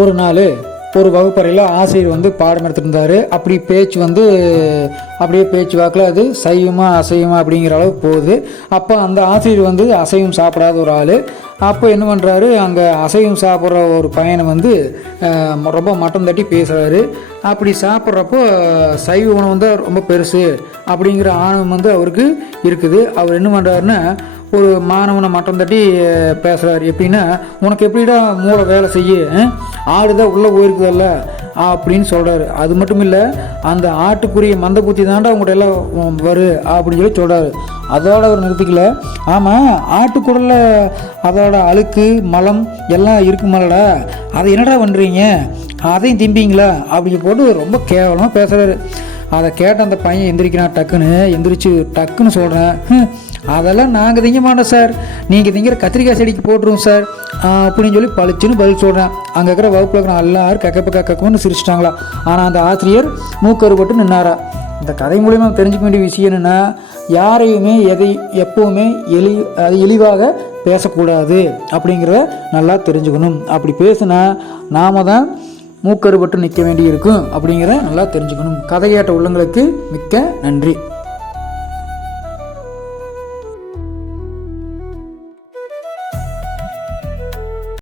ஒரு நாள் ஒரு வகுப்பறையில் ஆசிரியர் வந்து பாடம் எடுத்துட்டு இருந்தார். அப்படி பேச்சு வந்து அப்படியே பேச்சு வாக்கில் அது சைவமா அசைவமா அப்படிங்கிற அளவுக்கு போகுது. அப்போ அந்த ஆசிரியர் வந்து அசைவம் சாப்பிடாத ஒரு ஆள். அப்போ என்ன பண்ணுறாரு, அங்கே அசைவம் சாப்பிட்ற ஒரு பையனை வந்து ரொம்ப மட்டம் தட்டி பேசுகிறாரு. அப்படி சாப்பிட்றப்போ சைவ உணவு வந்து ரொம்ப பெருசு அப்படிங்கிற ஆணவம் வந்து அவருக்கு இருக்குது. அவர் என்ன பண்ணுறாருன்னா, ஒரு மாணவனை மட்டம் தட்டி பேசுகிறார். எப்படின்னா, உனக்கு எப்படிடா மூளை வேலை செய்ய, ஆடுதான் உள்ளே போயிருக்குதல்ல அப்படின்னு சொல்கிறாரு. அது மட்டும் இல்லை, அந்த ஆட்டுக்குரிய மந்த புத்தி தாண்டா உங்கள்கிட்ட எல்லாம் வரும் அப்படின்னு சொல்லி சொல்கிறாரு. அதோட அவர் நிறுத்திக்கல. ஆமாம், ஆட்டுக்குடலில் அதோட அழுக்கு மலம் எல்லாம் இருக்குமல்லடா, அதை என்னடா பண்ணுறீங்க, அதையும் திம்பிங்களா அப்படின்னு போட்டு ரொம்ப கேவலமாக பேசுகிறாரு. அதை கேட்ட அந்த பையன் எந்திரிக்கிறான். டக்குன்னு சொல்கிறேன், அதெல்லாம் நாங்கள் திங்க மாட்டோம் சார், நீங்கள் திங்கிற கத்திரிக்காய் செடிக்கு போட்டுருவோம் சார் அப்படின்னு சொல்லி பளிச்சுன்னு பதில் சொல்கிறேன். அங்கே இருக்கிற வகுப்பில் இருக்கிற எல்லாரும் கக்கன்னு சிரிச்சிட்டாங்களா. ஆனால் அந்த ஆசிரியர் மூக்கறுபட்டு நின்னாரா. இந்த கதை மூலிமா தெரிஞ்சுக்க வேண்டிய விஷயம் என்னென்னா, யாரையுமே எப்போவுமே இழிவாக பேசக்கூடாது அப்படிங்கிறத நல்லா தெரிஞ்சுக்கணும். அப்படி பேசுனா நாம தான் மூக்கறுபட்டு நிற்க வேண்டி இருக்கும் அப்படிங்கிற நல்லா தெரிஞ்சுக்கணும். கதை கேட்ட உள்ளங்களுக்கு மிக்க நன்றி.